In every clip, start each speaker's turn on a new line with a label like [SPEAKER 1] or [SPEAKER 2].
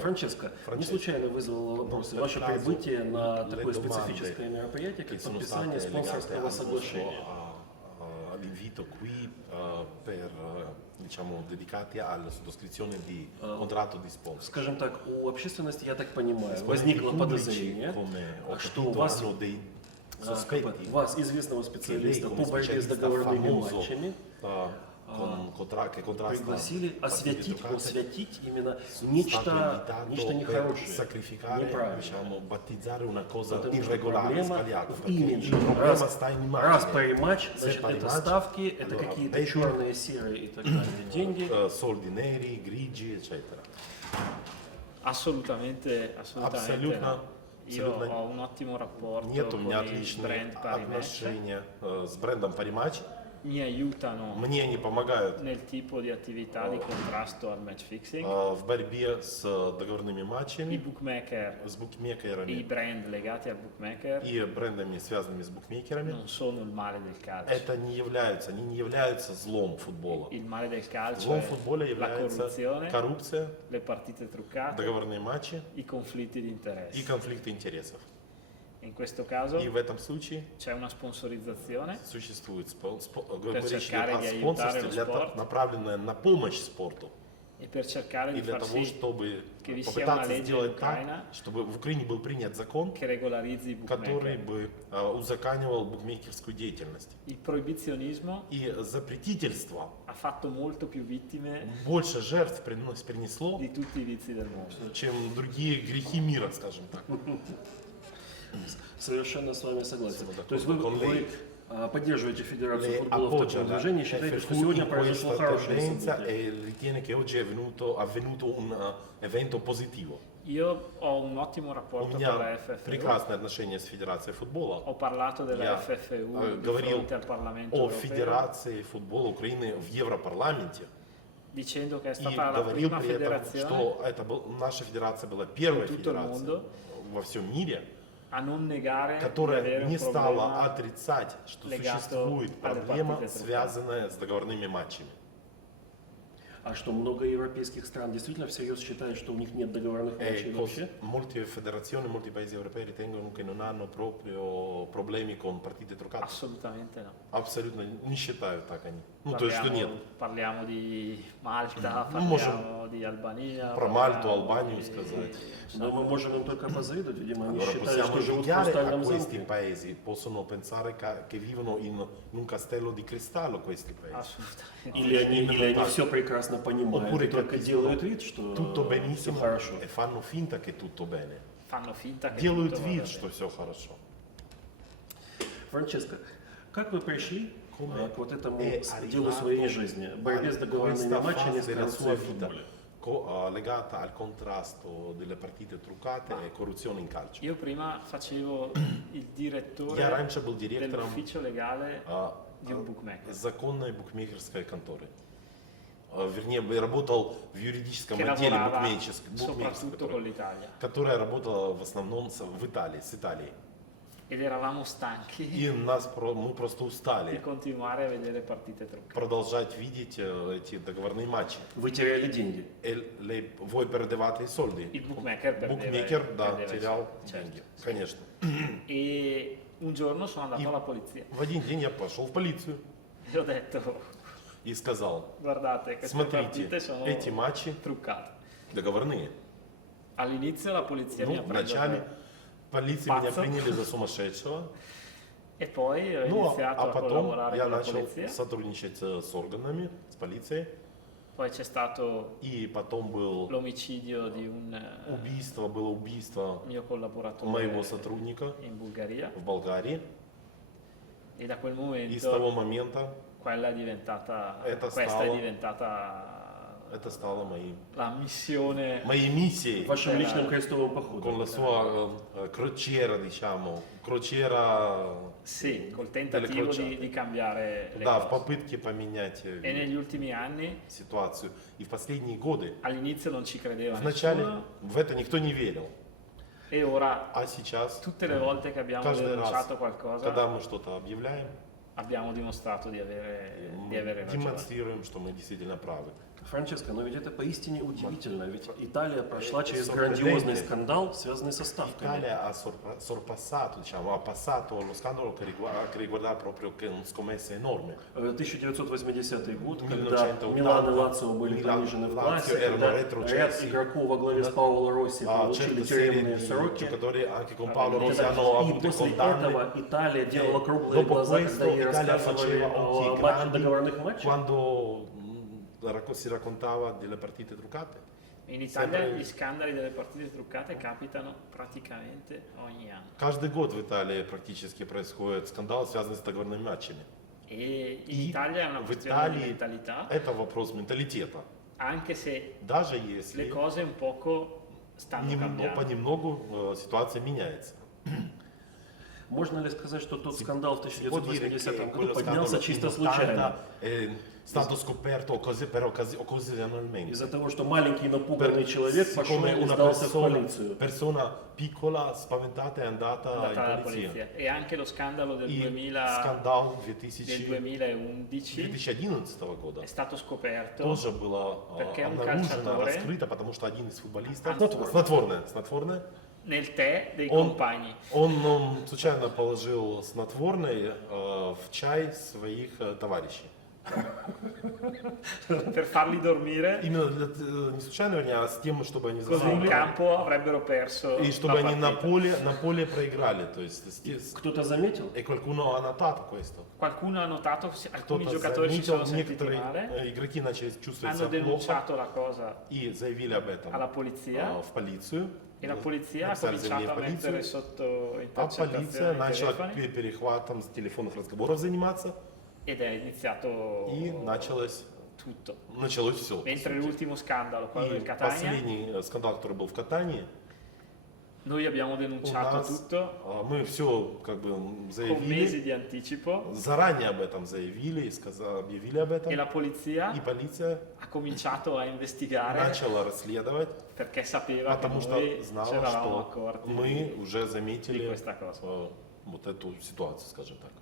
[SPEAKER 1] Франческо, не случайно вызвало вопросы ваше прибытие на такое специфическое мероприятие, как подписание спонсорского соглашения.
[SPEAKER 2] L'invito qui per, diciamo, dedicati alla sottoscrizione di contratto di sponsor.
[SPEAKER 1] Скажем так, у общественности, я так понимаю, возникло подозрение, что у вас, известного специалиста по борьбе с договорными матчами, пригласили осветить именно нечто нехорошее, неправильное. Проблема в имидже. Раз пари-матч, значит, это ставки, это какие-то черные, серые и так далее деньги.
[SPEAKER 2] Soldi neri, grigi, eccetera.
[SPEAKER 3] Assolutamente no. Io ho un ottimo rapporto
[SPEAKER 2] Нет у меня
[SPEAKER 3] con il brand
[SPEAKER 2] отличные
[SPEAKER 3] Parimatch.
[SPEAKER 2] отношения с брендом Parimatch.
[SPEAKER 3] Mi aiutano
[SPEAKER 2] Мне они помогают
[SPEAKER 3] nel tipo di attività di contrasto al match fixing.
[SPEAKER 2] в борьбе с договорными
[SPEAKER 3] I
[SPEAKER 2] матчами,
[SPEAKER 3] bookmaker
[SPEAKER 2] с
[SPEAKER 3] e i
[SPEAKER 2] букмекерами
[SPEAKER 3] brand legati al bookmaker
[SPEAKER 2] и брендами, связанными с букмекерами.
[SPEAKER 3] non sono il male del calcio.
[SPEAKER 2] Они не являются злом футбола.
[SPEAKER 3] Il male del calcio
[SPEAKER 2] Злом
[SPEAKER 3] è
[SPEAKER 2] футбола
[SPEAKER 3] la
[SPEAKER 2] является
[SPEAKER 3] corruzione,
[SPEAKER 2] коррупция,
[SPEAKER 3] le partite truccate,
[SPEAKER 2] договорные матчи
[SPEAKER 3] i conflitti di
[SPEAKER 2] и
[SPEAKER 3] interesse.
[SPEAKER 2] конфликты интересов.
[SPEAKER 3] In questo caso
[SPEAKER 2] И в этом случае
[SPEAKER 3] c'è una sponsorizzazione
[SPEAKER 2] существует речь
[SPEAKER 3] cercare
[SPEAKER 2] идет
[SPEAKER 3] di
[SPEAKER 2] о
[SPEAKER 3] aiutare
[SPEAKER 2] спонсорстве,
[SPEAKER 3] lo sport.
[SPEAKER 2] направленное на помощь спорту.
[SPEAKER 3] e per cercare
[SPEAKER 2] И
[SPEAKER 3] di
[SPEAKER 2] для
[SPEAKER 3] far
[SPEAKER 2] того,
[SPEAKER 3] sì
[SPEAKER 2] чтобы
[SPEAKER 3] che vi sia una
[SPEAKER 2] попытаться
[SPEAKER 3] legge in
[SPEAKER 2] сделать так,
[SPEAKER 3] Ucraina
[SPEAKER 2] чтобы в Украине был принят закон,
[SPEAKER 3] che regolarizzi i
[SPEAKER 2] который
[SPEAKER 3] bookmaker.
[SPEAKER 2] бы узаконивал букмекерскую деятельность.
[SPEAKER 3] Il proibizionismo
[SPEAKER 2] И запретительство
[SPEAKER 3] ha fatto molto più vittime
[SPEAKER 2] больше жертв принесло,
[SPEAKER 3] di tutti i vizi del mondo.
[SPEAKER 2] чем другие грехи мира, скажем так.
[SPEAKER 1] Совершенно с вами согласен.
[SPEAKER 2] Спасибо,
[SPEAKER 1] То есть вы
[SPEAKER 2] Лей.
[SPEAKER 1] поддерживаете Федерацию
[SPEAKER 2] Lei
[SPEAKER 1] футбола в
[SPEAKER 2] appoggia
[SPEAKER 1] таком
[SPEAKER 2] la
[SPEAKER 1] движении, считаете, что
[SPEAKER 2] FFU
[SPEAKER 1] сегодня
[SPEAKER 2] in
[SPEAKER 1] произошло
[SPEAKER 2] questa
[SPEAKER 1] хорошее
[SPEAKER 2] tendenza
[SPEAKER 1] событие?
[SPEAKER 2] e ritiene che oggi è avvenuto un evento positivo.
[SPEAKER 3] Io ho un ottimo
[SPEAKER 2] У
[SPEAKER 3] rapporto con
[SPEAKER 2] меня
[SPEAKER 3] la FFU.
[SPEAKER 2] прекрасное отношение с Федерацией футбола.
[SPEAKER 3] Ho parlato della
[SPEAKER 2] Я
[SPEAKER 3] FFU di
[SPEAKER 2] говорил
[SPEAKER 3] fronte al Parlamento
[SPEAKER 2] о
[SPEAKER 3] europeo,
[SPEAKER 2] Федерации футбола Украины в Европарламенте
[SPEAKER 3] dicendo che è
[SPEAKER 2] и
[SPEAKER 3] stata la
[SPEAKER 2] говорил
[SPEAKER 3] prima
[SPEAKER 2] при этом,
[SPEAKER 3] federazione
[SPEAKER 2] что наша федерация была первой
[SPEAKER 3] in tutto il
[SPEAKER 2] федерацией
[SPEAKER 3] mondo
[SPEAKER 2] во всем мире,
[SPEAKER 3] a non negare di
[SPEAKER 2] которая
[SPEAKER 3] avere un
[SPEAKER 2] не стала
[SPEAKER 3] problema
[SPEAKER 2] отрицать, что
[SPEAKER 3] legato
[SPEAKER 2] существует
[SPEAKER 3] alle
[SPEAKER 2] проблема,
[SPEAKER 3] partite truccate.
[SPEAKER 2] связанная с договорными матчами.
[SPEAKER 1] А что много европейских стран действительно всерьез считают, что у них нет договорных матчей вообще?
[SPEAKER 2] Molte federazioni, molti paesi europei ritengono che non hanno proprio problemi con partite truccate.
[SPEAKER 3] Assolutamente no.
[SPEAKER 2] Абсолютно не считают так они. Ну, то есть, что нет.
[SPEAKER 3] Parliamo di Malta,
[SPEAKER 2] Ну, можем
[SPEAKER 3] parliamo di Albania,
[SPEAKER 2] про
[SPEAKER 3] parliamo
[SPEAKER 2] Мальту, Albanию
[SPEAKER 3] di-
[SPEAKER 2] сказать.
[SPEAKER 1] Но мы можем им только позавидовать, видимо, они
[SPEAKER 2] Allora
[SPEAKER 1] считают,
[SPEAKER 2] possiamo
[SPEAKER 1] что живут в
[SPEAKER 2] invidiare a
[SPEAKER 1] хрустальном
[SPEAKER 2] questi
[SPEAKER 1] замке.
[SPEAKER 2] paesi, possono pensare che vivono in un castello di cristallo questi paesi.
[SPEAKER 3] Assolutamente.
[SPEAKER 1] Или они все прекрасно понимают
[SPEAKER 2] Oppure
[SPEAKER 1] и только
[SPEAKER 2] capiscono
[SPEAKER 1] делают вид, что
[SPEAKER 2] Tutto
[SPEAKER 1] все
[SPEAKER 2] benissimo
[SPEAKER 1] хорошо.
[SPEAKER 2] e fanno finta che tutto bene.
[SPEAKER 3] Fanno finta che
[SPEAKER 2] Делают
[SPEAKER 3] tutto
[SPEAKER 2] вид,
[SPEAKER 3] vada
[SPEAKER 2] что все хорошо.
[SPEAKER 1] Франческо, как вы пришли
[SPEAKER 2] Come
[SPEAKER 1] к вот этому
[SPEAKER 2] è
[SPEAKER 1] делу
[SPEAKER 2] arrivato
[SPEAKER 1] своей жизни, борьбе с договорными
[SPEAKER 2] questa
[SPEAKER 1] матчами,
[SPEAKER 2] fase
[SPEAKER 1] с
[SPEAKER 2] della sua
[SPEAKER 1] коррупцией в
[SPEAKER 2] vita
[SPEAKER 1] футболе?
[SPEAKER 2] legata al contrasto delle partite truccate e corruzione in calcio.
[SPEAKER 3] Io prima facevo il direttore
[SPEAKER 2] Я раньше был директором
[SPEAKER 3] dell'ufficio legale di un bookmaker
[SPEAKER 2] законной букмекерской конторы. Вернее, работал в юридическом
[SPEAKER 3] che
[SPEAKER 2] отделе
[SPEAKER 3] lavorava
[SPEAKER 2] букмекерской,
[SPEAKER 3] soprattutto con l'Italia
[SPEAKER 2] которая работала в основном в Италии, с Италией.
[SPEAKER 3] ed eravamo stanchi
[SPEAKER 2] И мы просто
[SPEAKER 3] di
[SPEAKER 2] устали
[SPEAKER 3] continuare a vedere partite truccate.
[SPEAKER 2] продолжать видеть эти договорные матчи.
[SPEAKER 1] Вы теряли деньги.
[SPEAKER 2] Voi perdevate i soldi.
[SPEAKER 3] Il bookmaker perdeva-
[SPEAKER 2] Букмекер, да,
[SPEAKER 3] perdeva i
[SPEAKER 2] терял
[SPEAKER 3] soldi, certo.
[SPEAKER 2] деньги, конечно.
[SPEAKER 3] E un giorno sono andato alla polizia
[SPEAKER 2] В один день я пошел в полицию
[SPEAKER 3] e ho detto
[SPEAKER 2] и сказал,
[SPEAKER 3] guardate queste
[SPEAKER 2] смотрите,
[SPEAKER 3] partite sono
[SPEAKER 2] эти матчи
[SPEAKER 3] truccate.
[SPEAKER 2] договорные.
[SPEAKER 3] All'inizio la polizia mi ha preso
[SPEAKER 2] Вначале полиция меня
[SPEAKER 3] Pazzo.
[SPEAKER 2] приняли за сумасшедшего,
[SPEAKER 3] e poi ho
[SPEAKER 2] ну,
[SPEAKER 3] iniziato
[SPEAKER 2] а
[SPEAKER 3] a
[SPEAKER 2] потом
[SPEAKER 3] collaborare
[SPEAKER 2] я
[SPEAKER 3] con la
[SPEAKER 2] начал
[SPEAKER 3] polizia.
[SPEAKER 2] сотрудничать с органами, с полицией,
[SPEAKER 3] Poi c'è stato
[SPEAKER 2] и потом
[SPEAKER 3] l'omicidio di un
[SPEAKER 2] было убийство
[SPEAKER 3] mio collaboratore
[SPEAKER 2] моего сотрудника
[SPEAKER 3] in Bulgaria
[SPEAKER 2] в Болгарии,
[SPEAKER 3] e da quel
[SPEAKER 2] и с того
[SPEAKER 3] momento
[SPEAKER 2] момента
[SPEAKER 3] quella è diventata,
[SPEAKER 2] Это
[SPEAKER 3] questa
[SPEAKER 2] стало-
[SPEAKER 3] è diventata
[SPEAKER 2] это стало
[SPEAKER 3] la missione
[SPEAKER 2] моей миссией.
[SPEAKER 1] Вашим личным крестовым походом.
[SPEAKER 2] Con la sua crociera, diciamo, crociera
[SPEAKER 3] sì, col
[SPEAKER 2] delle
[SPEAKER 3] tentativo
[SPEAKER 2] crociate.
[SPEAKER 3] di cambiare le
[SPEAKER 2] Да, в
[SPEAKER 3] cose.
[SPEAKER 2] попытке поменять
[SPEAKER 3] E negli ultimi anni
[SPEAKER 2] ситуацию. И в последние годы,
[SPEAKER 3] all'inizio non ci credeva
[SPEAKER 2] вначале
[SPEAKER 3] nessuno
[SPEAKER 2] в это никто не верил.
[SPEAKER 3] e ora
[SPEAKER 2] А сейчас,
[SPEAKER 3] tutte le volte che abbiamo
[SPEAKER 2] каждый
[SPEAKER 3] denunciato
[SPEAKER 2] раз,
[SPEAKER 3] qualcosa
[SPEAKER 2] когда мы что-то объявляем,
[SPEAKER 3] abbiamo dimostrato di avere ragione.
[SPEAKER 2] демонстрируем, что мы действительно правы.
[SPEAKER 1] Франческо, но ведь это поистине удивительно, ведь Italia прошла через
[SPEAKER 2] sorprendente.
[SPEAKER 1] грандиозный скандал, связанный со ставками.
[SPEAKER 2] L'Italia ha sorpassato, diciamo, ha passato lo scandalo che riguardava proprio che un scommesse enorme.
[SPEAKER 1] 1980 год, когда
[SPEAKER 2] 1980,
[SPEAKER 1] Милан и Лацио были
[SPEAKER 2] Милан,
[SPEAKER 1] понижены в
[SPEAKER 2] Лацио
[SPEAKER 1] классе,
[SPEAKER 2] erano
[SPEAKER 1] когда
[SPEAKER 2] retrocessi.
[SPEAKER 1] ряд игроков во главе с Паоло Росси получили
[SPEAKER 2] Certa serie
[SPEAKER 1] тюремные
[SPEAKER 2] di
[SPEAKER 1] сроки.
[SPEAKER 2] giocatori anche con Paolo Rossi hanno
[SPEAKER 1] И
[SPEAKER 2] avuto
[SPEAKER 1] после
[SPEAKER 2] condanne.
[SPEAKER 1] этого Италия делала круглые
[SPEAKER 2] Dopo
[SPEAKER 1] глаза,
[SPEAKER 2] questo
[SPEAKER 1] когда ей
[SPEAKER 2] Italia
[SPEAKER 1] рассказывали
[SPEAKER 2] faceva
[SPEAKER 1] о
[SPEAKER 2] occhi
[SPEAKER 1] матчах,
[SPEAKER 2] grandi
[SPEAKER 1] договорных матчах.
[SPEAKER 2] quando si raccontava delle partite truccate.
[SPEAKER 3] In Italia
[SPEAKER 2] Sempre-
[SPEAKER 3] gli scandali delle partite truccate capitano praticamente ogni anno.
[SPEAKER 2] Каждый год в Италии практически происходит скандал, связанный с договорными матчами.
[SPEAKER 3] E in
[SPEAKER 2] И
[SPEAKER 3] Italia è una
[SPEAKER 2] в
[SPEAKER 3] questione di
[SPEAKER 2] Италии
[SPEAKER 3] mentalità,
[SPEAKER 2] это вопрос менталитета.
[SPEAKER 3] anche se
[SPEAKER 2] Даже
[SPEAKER 3] le
[SPEAKER 2] если
[SPEAKER 3] cose un poco stanno cambiando.
[SPEAKER 2] понемногу ситуация меняется.
[SPEAKER 1] Можно ли сказать, что тот скандал в
[SPEAKER 2] Si può dire
[SPEAKER 1] 1980
[SPEAKER 2] che
[SPEAKER 1] году
[SPEAKER 2] quello
[SPEAKER 1] поднялся
[SPEAKER 2] scandalo
[SPEAKER 1] чисто
[SPEAKER 2] in
[SPEAKER 1] случайно?
[SPEAKER 2] 80 è stato scoperto occasionalmente.
[SPEAKER 1] Из-за того, что маленький напуганный человек пошел
[SPEAKER 2] Siccome
[SPEAKER 1] и
[SPEAKER 2] una
[SPEAKER 1] сдался в полицию.
[SPEAKER 2] persona piccola, spaventata, è andata
[SPEAKER 3] Andata
[SPEAKER 2] in
[SPEAKER 3] alla
[SPEAKER 2] polizia.
[SPEAKER 3] polizia. E anche lo scandalo del
[SPEAKER 2] Il
[SPEAKER 3] 2000
[SPEAKER 2] скандал
[SPEAKER 3] del
[SPEAKER 2] 2011
[SPEAKER 3] 2011
[SPEAKER 2] года
[SPEAKER 3] è stato scoperto
[SPEAKER 2] тоже было
[SPEAKER 3] perché un
[SPEAKER 2] обнаружено,
[SPEAKER 3] calciatore-
[SPEAKER 2] раскрыто, потому что один из футболистов,
[SPEAKER 1] Снотворное.
[SPEAKER 2] снотворное,
[SPEAKER 3] nel tè dei
[SPEAKER 2] Он-
[SPEAKER 3] compagni.
[SPEAKER 2] он случайно положил снотворное в чай своих товарищей.
[SPEAKER 3] Per farli dormire,
[SPEAKER 2] Именно не случайно, вернее, а с тем, чтобы они
[SPEAKER 3] così in
[SPEAKER 2] заснули,
[SPEAKER 3] campo avrebbero perso
[SPEAKER 2] и
[SPEAKER 3] la
[SPEAKER 2] чтобы они
[SPEAKER 3] partita.
[SPEAKER 2] на поле проиграли. То есть,
[SPEAKER 1] Кто-то заметил?
[SPEAKER 2] e qualcuno ha notato questo.
[SPEAKER 3] Qualcuno ha notato, alcuni
[SPEAKER 2] Кто-то
[SPEAKER 3] giocatori si
[SPEAKER 2] заметил,
[SPEAKER 3] sono sentiti
[SPEAKER 2] некоторые
[SPEAKER 3] male,
[SPEAKER 2] игроки начали чувствовать
[SPEAKER 3] hanno
[SPEAKER 2] себя плохо
[SPEAKER 3] denunciato la cosa
[SPEAKER 2] и заявили об этом
[SPEAKER 3] alla polizia
[SPEAKER 2] в полицию.
[SPEAKER 3] e la polizia ha
[SPEAKER 2] Написали
[SPEAKER 3] cominciato
[SPEAKER 2] заявление
[SPEAKER 3] a
[SPEAKER 2] в полицию,
[SPEAKER 3] mettere sotto
[SPEAKER 2] а полиция
[SPEAKER 3] intercettazione i
[SPEAKER 2] начала
[SPEAKER 3] telefoni
[SPEAKER 2] перехватом с телефонных разговоров заниматься,
[SPEAKER 3] ed è iniziato
[SPEAKER 2] и началось все.
[SPEAKER 3] Mentre l'ultimo scandalo, quello del
[SPEAKER 2] И
[SPEAKER 3] Catania,
[SPEAKER 2] последний скандал, который был в Катании,
[SPEAKER 3] noi abbiamo
[SPEAKER 2] у
[SPEAKER 3] denunciato
[SPEAKER 2] нас
[SPEAKER 3] tutto
[SPEAKER 2] мы все как бы
[SPEAKER 3] con
[SPEAKER 2] заявили,
[SPEAKER 3] mesi di anticipo
[SPEAKER 2] заранее об этом заявили, объявили об этом,
[SPEAKER 3] e la polizia
[SPEAKER 2] и полиция
[SPEAKER 3] ha cominciato a investigare
[SPEAKER 2] начала расследовать,
[SPEAKER 3] perché sapeva che
[SPEAKER 2] потому что
[SPEAKER 3] noi ci
[SPEAKER 2] знала,
[SPEAKER 3] eravamo
[SPEAKER 2] что
[SPEAKER 3] accorti
[SPEAKER 2] мы уже
[SPEAKER 3] di
[SPEAKER 2] заметили
[SPEAKER 3] questa cosa.
[SPEAKER 2] вот эту ситуацию, скажем так.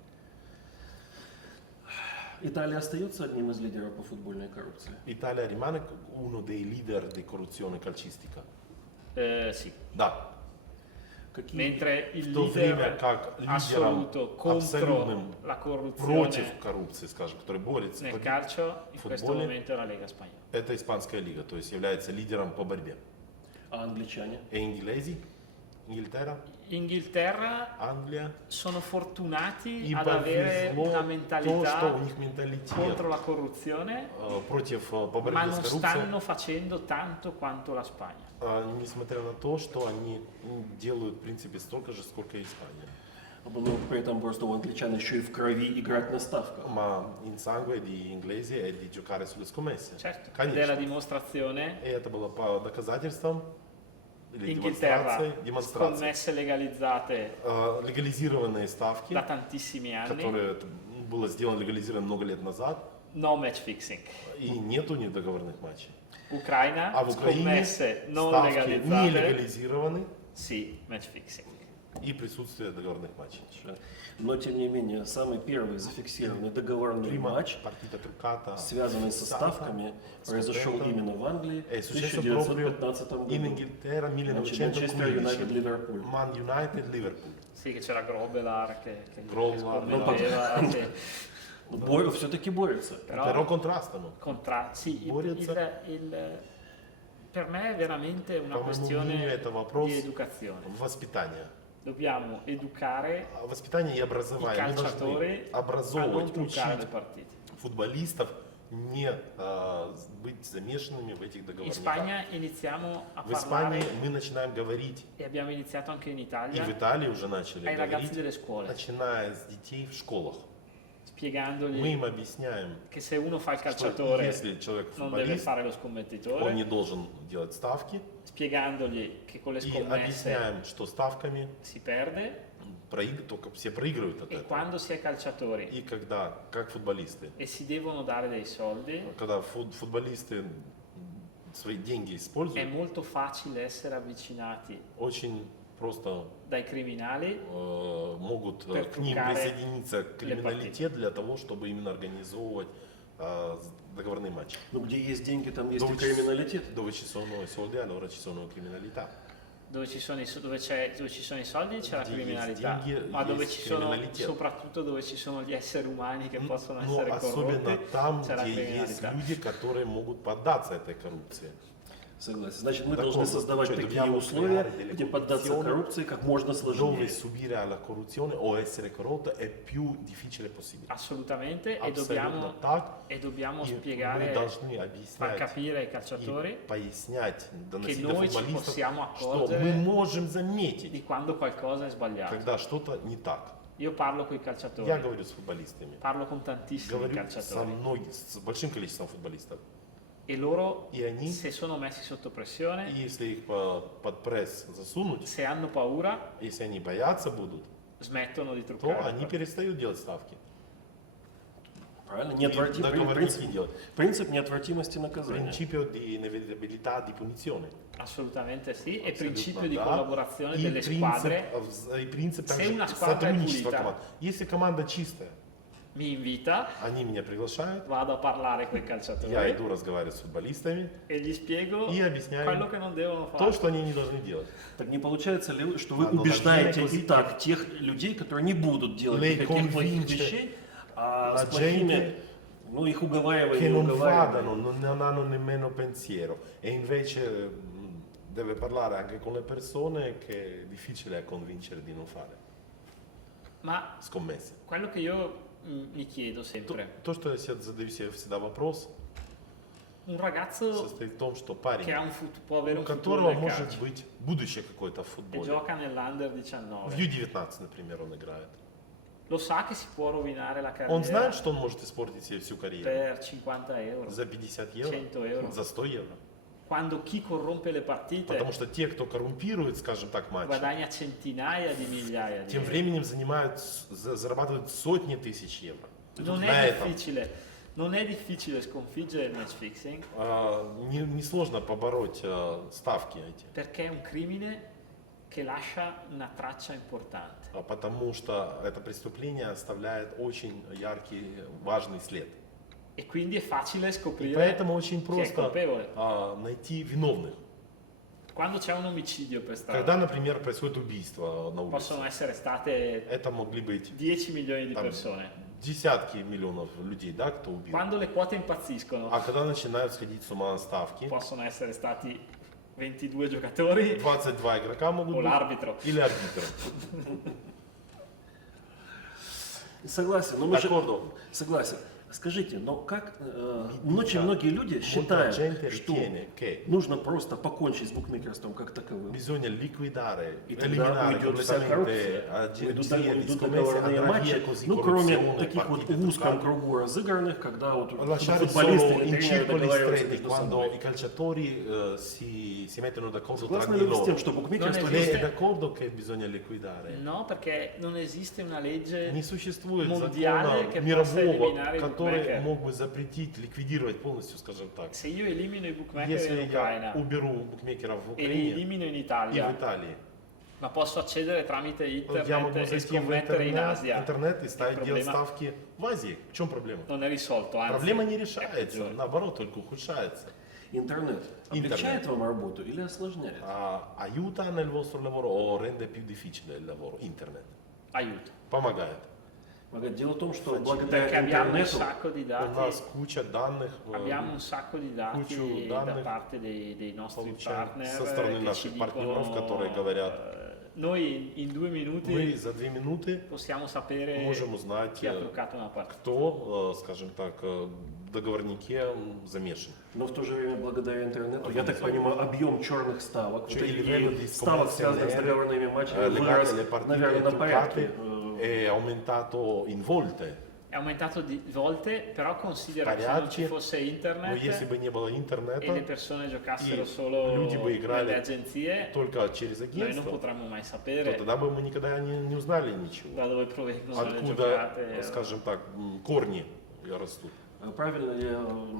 [SPEAKER 1] Италия остается одним из лидеров по футбольной коррупции.
[SPEAKER 2] Italia rimane uno dei leader di corruzione calcistica.
[SPEAKER 3] Sì.
[SPEAKER 2] Да.
[SPEAKER 1] Какие
[SPEAKER 3] Mentre il
[SPEAKER 2] В то время
[SPEAKER 3] leader
[SPEAKER 2] как лидером
[SPEAKER 3] assoluto contro
[SPEAKER 2] абсолютным
[SPEAKER 3] la
[SPEAKER 2] против
[SPEAKER 3] corruzione
[SPEAKER 2] коррупции, скажем, который борется,
[SPEAKER 3] nel calcio in questo
[SPEAKER 2] футболе.
[SPEAKER 3] momento è la Lega Spagnola.
[SPEAKER 2] это испанская лига, то есть является лидером по борьбе.
[SPEAKER 1] А англичане?
[SPEAKER 2] E inglesi, Inghilterra,
[SPEAKER 3] Inghilterra
[SPEAKER 2] Anglia,
[SPEAKER 3] sono fortunati
[SPEAKER 2] им
[SPEAKER 3] ad avere
[SPEAKER 2] повезло
[SPEAKER 3] una
[SPEAKER 2] то,
[SPEAKER 3] mentalità
[SPEAKER 2] что у них менталитет
[SPEAKER 3] contro la corruzione,
[SPEAKER 2] против по
[SPEAKER 3] ma
[SPEAKER 2] борьбе с
[SPEAKER 3] non
[SPEAKER 2] коррупцией,
[SPEAKER 3] stanno facendo tanto quanto la Spagna.
[SPEAKER 2] несмотря на то, что они делают в принципе столько же, сколько и Испания.
[SPEAKER 1] Но при этом просто у англичан еще и в крови играть на ставках.
[SPEAKER 2] Ma in sangue di inglesi è di giocare sulle scommesse.
[SPEAKER 3] Certo, ed è
[SPEAKER 2] Конечно.
[SPEAKER 3] la dimostrazione
[SPEAKER 2] И это было по доказательствам или
[SPEAKER 3] Inghilterra,
[SPEAKER 2] демонстрации.
[SPEAKER 3] scommesse legalizzate
[SPEAKER 2] Легализированные ставки,
[SPEAKER 3] da tantissimi anni,
[SPEAKER 2] которые было сделано легализировано много лет назад,
[SPEAKER 3] no match fixing.
[SPEAKER 2] и нету недоговорных матчей.
[SPEAKER 3] Ucraina,
[SPEAKER 2] А в Украине
[SPEAKER 3] scommesse non
[SPEAKER 2] ставки не
[SPEAKER 3] legalizzate,
[SPEAKER 2] легализированы
[SPEAKER 3] sì, match fixing.
[SPEAKER 2] и присутствие договорных матчей.
[SPEAKER 1] Но тем не менее, самый первый зафиксированный договорный
[SPEAKER 2] Prima
[SPEAKER 1] матч,
[SPEAKER 2] partita truccata
[SPEAKER 1] связанный со ставками, произошел
[SPEAKER 2] scoperta
[SPEAKER 1] именно в Англии
[SPEAKER 2] è
[SPEAKER 1] в
[SPEAKER 2] successo proprio
[SPEAKER 1] 1915 году.
[SPEAKER 2] in Inghilterra
[SPEAKER 1] Значит, Манчестер Юнайтед
[SPEAKER 2] 1915.
[SPEAKER 1] Ливерпуль.
[SPEAKER 2] Man United Liverpool.
[SPEAKER 3] Sì, che c'era Grobelar che
[SPEAKER 2] Grobbelaar,
[SPEAKER 3] scommetteva, sì.
[SPEAKER 1] Все-таки борются.
[SPEAKER 2] Però contrastano.
[SPEAKER 3] Sì,
[SPEAKER 2] Борются.
[SPEAKER 3] per me è veramente una
[SPEAKER 2] По моему
[SPEAKER 3] questione
[SPEAKER 2] мнению, это вопрос
[SPEAKER 3] di educazione.
[SPEAKER 2] воспитания.
[SPEAKER 3] Dobbiamo educare
[SPEAKER 2] Воспитание и
[SPEAKER 3] i
[SPEAKER 2] образование. Мы
[SPEAKER 3] calciatori
[SPEAKER 2] должны
[SPEAKER 3] a non
[SPEAKER 2] образовывать,
[SPEAKER 3] truccare le
[SPEAKER 2] учить
[SPEAKER 3] partite.
[SPEAKER 2] футболистов не быть замешанными в этих
[SPEAKER 3] In
[SPEAKER 2] договорниках.
[SPEAKER 3] Spagna iniziamo a
[SPEAKER 2] В Испании
[SPEAKER 3] parlare
[SPEAKER 2] мы начинаем говорить,
[SPEAKER 3] e abbiamo iniziato anche in
[SPEAKER 2] и
[SPEAKER 3] Italia
[SPEAKER 2] в Италии уже начали
[SPEAKER 3] ai ragazzi
[SPEAKER 2] говорить,
[SPEAKER 3] delle scuole,
[SPEAKER 2] начиная с детей в школах. Мы
[SPEAKER 3] spiegandogli
[SPEAKER 2] им объясняем,
[SPEAKER 3] che se uno fa il
[SPEAKER 2] что
[SPEAKER 3] calciatore
[SPEAKER 2] если человек
[SPEAKER 3] non deve
[SPEAKER 2] футболист,
[SPEAKER 3] fare lo
[SPEAKER 2] он
[SPEAKER 3] scommettitore,
[SPEAKER 2] не должен делать ставки,
[SPEAKER 3] spiegandogli che con le
[SPEAKER 2] и
[SPEAKER 3] scommesse
[SPEAKER 2] объясняем, что ставками
[SPEAKER 3] si perde
[SPEAKER 2] только все проигрывают от
[SPEAKER 3] e
[SPEAKER 2] этого.
[SPEAKER 3] quando si è calciatori
[SPEAKER 2] И когда, как футболисты,
[SPEAKER 3] e si devono dare dei soldi,
[SPEAKER 2] когда футболисты свои деньги
[SPEAKER 3] è
[SPEAKER 2] используют,
[SPEAKER 3] molto facile essere avvicinati
[SPEAKER 2] очень просто
[SPEAKER 3] dai criminali
[SPEAKER 2] могут
[SPEAKER 3] Per
[SPEAKER 2] к ним
[SPEAKER 3] truccare
[SPEAKER 2] присоединиться криминалитет для того, чтобы именно организовывать договорные матчи.
[SPEAKER 1] Ну, где есть деньги, там есть и
[SPEAKER 2] Dove
[SPEAKER 1] криминалитет.
[SPEAKER 2] dove ci sono i soldi, allora ci sono criminalità.
[SPEAKER 3] Dove ci sono i soldi c'è la
[SPEAKER 2] Где есть
[SPEAKER 3] criminalità,
[SPEAKER 2] деньги,
[SPEAKER 3] ma dove
[SPEAKER 2] есть
[SPEAKER 3] ci sono,
[SPEAKER 2] criminalità.
[SPEAKER 3] soprattutto dove ci sono gli esseri umani che possono
[SPEAKER 2] Но
[SPEAKER 3] essere
[SPEAKER 2] особенно
[SPEAKER 3] corrotti,
[SPEAKER 2] там,
[SPEAKER 3] c'è la
[SPEAKER 2] где есть
[SPEAKER 3] criminalità.
[SPEAKER 2] люди, которые могут поддаться этой коррупции.
[SPEAKER 1] Soгласен. Значит, мы
[SPEAKER 2] D'accordo.
[SPEAKER 1] должны создавать
[SPEAKER 2] Cioè,
[SPEAKER 1] такие
[SPEAKER 2] dobbiamo
[SPEAKER 1] условия,
[SPEAKER 2] creare delle
[SPEAKER 1] где поддаться
[SPEAKER 2] condizioni
[SPEAKER 1] коррупции как можно
[SPEAKER 2] Dove
[SPEAKER 1] сложнее.
[SPEAKER 2] subire alla corruzione o essere corrotto è più difficile possibile.
[SPEAKER 3] Assolutamente,
[SPEAKER 2] Абсолютно так.
[SPEAKER 3] e dobbiamo
[SPEAKER 2] И мы
[SPEAKER 3] spiegare,
[SPEAKER 2] должны
[SPEAKER 3] far
[SPEAKER 2] объяснять
[SPEAKER 3] capire ai
[SPEAKER 2] и
[SPEAKER 3] calciatori
[SPEAKER 2] пояснять, доносить до
[SPEAKER 3] noi ci
[SPEAKER 2] футболистов,
[SPEAKER 3] possiamo
[SPEAKER 2] что
[SPEAKER 3] accorgere
[SPEAKER 2] мы можем заметить,
[SPEAKER 3] di quando qualcosa è sbagliato.
[SPEAKER 2] когда что-то не так.
[SPEAKER 3] Io parlo con i
[SPEAKER 2] Я
[SPEAKER 3] calciatori,
[SPEAKER 2] говорю с футболистами,
[SPEAKER 3] parlo con tantissimi
[SPEAKER 2] говорю
[SPEAKER 3] calciatori
[SPEAKER 2] с большим количеством футболистов.
[SPEAKER 3] e loro,
[SPEAKER 2] И они,
[SPEAKER 3] se sono messi sotto pressione,
[SPEAKER 2] если их под пресс засунуть,
[SPEAKER 3] se hanno paura,
[SPEAKER 2] если они бояться будут,
[SPEAKER 3] smettono di
[SPEAKER 2] то
[SPEAKER 3] truccare.
[SPEAKER 2] они перестают делать ставки.
[SPEAKER 1] Правильно?
[SPEAKER 2] И
[SPEAKER 1] Неотвратимый
[SPEAKER 2] договорники
[SPEAKER 1] принцип,
[SPEAKER 2] делать.
[SPEAKER 1] принцип неотвратимости наказания.
[SPEAKER 2] Principio di inevitabilità di punizione.
[SPEAKER 3] Assolutamente sì, e
[SPEAKER 2] Абсолютно
[SPEAKER 3] principio di
[SPEAKER 2] да.
[SPEAKER 3] collaborazione
[SPEAKER 2] И
[SPEAKER 3] delle squadre.
[SPEAKER 2] принцип
[SPEAKER 3] Se
[SPEAKER 2] также
[SPEAKER 3] una squadra è
[SPEAKER 2] сотрудничества
[SPEAKER 3] pulita,
[SPEAKER 2] команд. Если команда чистая,
[SPEAKER 3] mi invita,
[SPEAKER 2] они меня приглашают,
[SPEAKER 3] vado a parlare con i
[SPEAKER 2] я
[SPEAKER 3] calciatori
[SPEAKER 2] иду разговаривать с футболистами
[SPEAKER 3] e gli spiego
[SPEAKER 2] и объясняю
[SPEAKER 3] quello
[SPEAKER 2] им
[SPEAKER 3] che non devono
[SPEAKER 2] то,
[SPEAKER 3] fare.
[SPEAKER 2] что они не должны делать.
[SPEAKER 1] Так не получается ли, что вы
[SPEAKER 2] А, ну,
[SPEAKER 1] убеждаете
[SPEAKER 2] так,
[SPEAKER 1] и так тех людей, которые не будут делать
[SPEAKER 2] Lei
[SPEAKER 1] никаких плохих
[SPEAKER 2] convince
[SPEAKER 1] вещей, а
[SPEAKER 2] la
[SPEAKER 1] с плохими,
[SPEAKER 2] gente
[SPEAKER 1] ну, их уговаривая,
[SPEAKER 2] che
[SPEAKER 1] не
[SPEAKER 2] non
[SPEAKER 1] уговаривая.
[SPEAKER 2] vadano, non hanno nemmeno pensiero e invece deve parlare anche con le persone che è difficile convincere di non fare
[SPEAKER 3] Ma
[SPEAKER 2] scommesse.
[SPEAKER 3] quello che io mi chiedo sempre,
[SPEAKER 2] То, что я себе задаю себе всегда вопрос,
[SPEAKER 3] un ragazzo
[SPEAKER 2] состоит в том, что
[SPEAKER 3] che
[SPEAKER 2] парень,
[SPEAKER 3] ha può avere
[SPEAKER 2] у
[SPEAKER 3] un futuro
[SPEAKER 2] которого
[SPEAKER 3] nel
[SPEAKER 2] может
[SPEAKER 3] calcio
[SPEAKER 2] быть будущее какое-то в
[SPEAKER 3] e
[SPEAKER 2] футболе.
[SPEAKER 3] gioca nell'Under
[SPEAKER 2] В
[SPEAKER 3] 19,
[SPEAKER 2] Ю-19, например, он играет.
[SPEAKER 3] lo sa che si può rovinare la
[SPEAKER 2] Он
[SPEAKER 3] carriera
[SPEAKER 2] знает, что он может испортить себе всю карьеру
[SPEAKER 3] per 50 euro,
[SPEAKER 2] за 50 евро,
[SPEAKER 3] 100 euro.
[SPEAKER 2] за 100 евро.
[SPEAKER 3] Quando chi corrompe le partite
[SPEAKER 2] Потому что те, кто коррумпирует, скажем так, матчи,
[SPEAKER 3] guadagna centinaia di migliaia di
[SPEAKER 2] тем
[SPEAKER 3] euro.
[SPEAKER 2] временем зарабатывают сотни тысяч евро.
[SPEAKER 3] Non
[SPEAKER 2] На
[SPEAKER 3] è
[SPEAKER 2] этом
[SPEAKER 3] difficile sconfiggere il match fixing
[SPEAKER 2] несложно побороть ставки эти,
[SPEAKER 3] perché è un crimine che lascia una traccia importante.
[SPEAKER 2] потому что это преступление оставляет очень яркий, важный след.
[SPEAKER 3] E quindi è facile
[SPEAKER 2] И
[SPEAKER 3] scoprire
[SPEAKER 2] поэтому очень
[SPEAKER 3] chi è
[SPEAKER 2] просто
[SPEAKER 3] colpevole.
[SPEAKER 2] найти виновных.
[SPEAKER 3] Quando c'è un omicidio per strada,
[SPEAKER 2] Когда, например, происходит убийство на улице,
[SPEAKER 3] possono essere state
[SPEAKER 2] это могли быть
[SPEAKER 3] 10 milioni di
[SPEAKER 2] там,
[SPEAKER 3] persone.
[SPEAKER 2] десятки миллионов людей, да, кто убил.
[SPEAKER 3] Quando le quote impazziscono,
[SPEAKER 2] А когда начинают сходить с ума ставки,
[SPEAKER 3] possono essere stati 22 giocatori
[SPEAKER 2] 22 игрока могут
[SPEAKER 3] o
[SPEAKER 2] быть
[SPEAKER 3] l'arbitro.
[SPEAKER 2] или арбитр.
[SPEAKER 1] Согласен, но мы же...
[SPEAKER 2] D'accordo.
[SPEAKER 1] Согласен. Скажите, но как очень многие люди считают,
[SPEAKER 2] gente
[SPEAKER 1] что
[SPEAKER 2] ritiene che
[SPEAKER 1] нужно просто покончить с букмекерством как таковым?
[SPEAKER 2] bisogna liquidare,
[SPEAKER 1] И тогда
[SPEAKER 2] eliminare
[SPEAKER 1] уйдет вся
[SPEAKER 2] completamente
[SPEAKER 1] коррупция, уйдут
[SPEAKER 2] agenzie di scommesse,
[SPEAKER 1] договорные
[SPEAKER 2] andrà
[SPEAKER 1] матчи,
[SPEAKER 2] via così
[SPEAKER 1] ну кроме
[SPEAKER 2] corruzione,
[SPEAKER 1] таких вот
[SPEAKER 2] partite
[SPEAKER 1] в узком
[SPEAKER 2] truccate.
[SPEAKER 1] кругу разыгранных, когда вот
[SPEAKER 2] Lasciare
[SPEAKER 1] футболисты
[SPEAKER 2] solo
[SPEAKER 1] или
[SPEAKER 2] in
[SPEAKER 1] тренеры
[SPEAKER 2] circoli
[SPEAKER 1] договариваются
[SPEAKER 2] stretti
[SPEAKER 1] между
[SPEAKER 2] quando
[SPEAKER 1] собой.
[SPEAKER 2] i calciatori si mettono d'accordo tra
[SPEAKER 1] Согласны
[SPEAKER 2] di
[SPEAKER 1] ли вы с тем,
[SPEAKER 2] loro.
[SPEAKER 1] что букмекерство
[SPEAKER 3] Non
[SPEAKER 2] Lei
[SPEAKER 1] есть
[SPEAKER 2] è d'accordo che bisogna liquidare?
[SPEAKER 3] No, perché non esiste una legge
[SPEAKER 2] Не существует
[SPEAKER 3] mondiale
[SPEAKER 2] закона
[SPEAKER 3] che possa
[SPEAKER 2] мирового,
[SPEAKER 3] eliminare i
[SPEAKER 2] который
[SPEAKER 3] bookmaker.
[SPEAKER 2] mог бы запретить, ликвидировать полностью, скажем так.
[SPEAKER 3] Se io elimino i bookmaker
[SPEAKER 2] Если
[SPEAKER 3] in
[SPEAKER 2] я
[SPEAKER 3] Ucraina
[SPEAKER 2] уберу букмекеров в
[SPEAKER 3] e li
[SPEAKER 2] Украине
[SPEAKER 3] elimino in
[SPEAKER 2] и в
[SPEAKER 3] Italia,
[SPEAKER 2] Италии,
[SPEAKER 3] ma posso accedere tramite
[SPEAKER 2] я могу
[SPEAKER 3] internet e
[SPEAKER 2] зайти в
[SPEAKER 3] scommettere in Asia,
[SPEAKER 2] интернет и ставить делать
[SPEAKER 3] problema-
[SPEAKER 2] ставки в Азии. В чем проблема?
[SPEAKER 3] non è risolto, anzi
[SPEAKER 2] Проблема не
[SPEAKER 3] è
[SPEAKER 2] решается,
[SPEAKER 3] peggiore.
[SPEAKER 2] наоборот, только ухудшается.
[SPEAKER 1] Интернет облегчает вам работу или осложняет?
[SPEAKER 2] Aiuta nel vostro lavoro o rende più difficile il lavoro? Internet.
[SPEAKER 3] Aiuto.
[SPEAKER 2] Помогает.
[SPEAKER 1] Магомед, дело в том, что
[SPEAKER 3] Perché
[SPEAKER 1] благодаря
[SPEAKER 3] abbiamo un
[SPEAKER 1] интернету
[SPEAKER 3] sacco di
[SPEAKER 2] У
[SPEAKER 3] dati,
[SPEAKER 2] нас куча данных
[SPEAKER 3] abbiamo un sacco di dati
[SPEAKER 2] Кучу
[SPEAKER 3] da
[SPEAKER 2] данных
[SPEAKER 3] parte dei nostri
[SPEAKER 2] получаем
[SPEAKER 3] partner
[SPEAKER 2] со стороны
[SPEAKER 3] che
[SPEAKER 2] наших
[SPEAKER 3] ci
[SPEAKER 2] партнеров,
[SPEAKER 3] dicono,
[SPEAKER 2] которые говорят,
[SPEAKER 3] noi in 2 minuti
[SPEAKER 2] мы за 2 минуты
[SPEAKER 3] possiamo sapere
[SPEAKER 2] можем узнать,
[SPEAKER 3] chi ha truccato una partita.
[SPEAKER 2] кто, скажем так, в договорнике замешан.
[SPEAKER 1] Но в то же время, благодаря интернету, я так понимаю, объем черных ставок, вот
[SPEAKER 2] Cioè, il
[SPEAKER 1] эти
[SPEAKER 2] livello di
[SPEAKER 1] ставок, связанных с
[SPEAKER 2] scommesso
[SPEAKER 1] договорными матчами,
[SPEAKER 2] Legate
[SPEAKER 1] вырос,
[SPEAKER 2] alle partite
[SPEAKER 1] наверное, на порядке.
[SPEAKER 2] truccate è aumentato in volte.
[SPEAKER 3] È aumentato di volte, però considera che se non ci
[SPEAKER 2] Порядки.
[SPEAKER 3] fosse
[SPEAKER 2] Но
[SPEAKER 3] internet
[SPEAKER 2] если бы не было
[SPEAKER 3] e le
[SPEAKER 2] интернета,
[SPEAKER 3] persone giocassero
[SPEAKER 2] и
[SPEAKER 3] solo
[SPEAKER 2] люди бы играли
[SPEAKER 3] nelle agenzie,
[SPEAKER 2] только через
[SPEAKER 3] noi non
[SPEAKER 2] агентство,
[SPEAKER 3] potremmo mai
[SPEAKER 2] то
[SPEAKER 3] sapere
[SPEAKER 2] тогда бы мы никогда не узнали ничего.
[SPEAKER 3] da dove provengono le
[SPEAKER 2] Откуда,
[SPEAKER 3] giocate.
[SPEAKER 2] скажем так, корни растут.
[SPEAKER 1] Правильно ли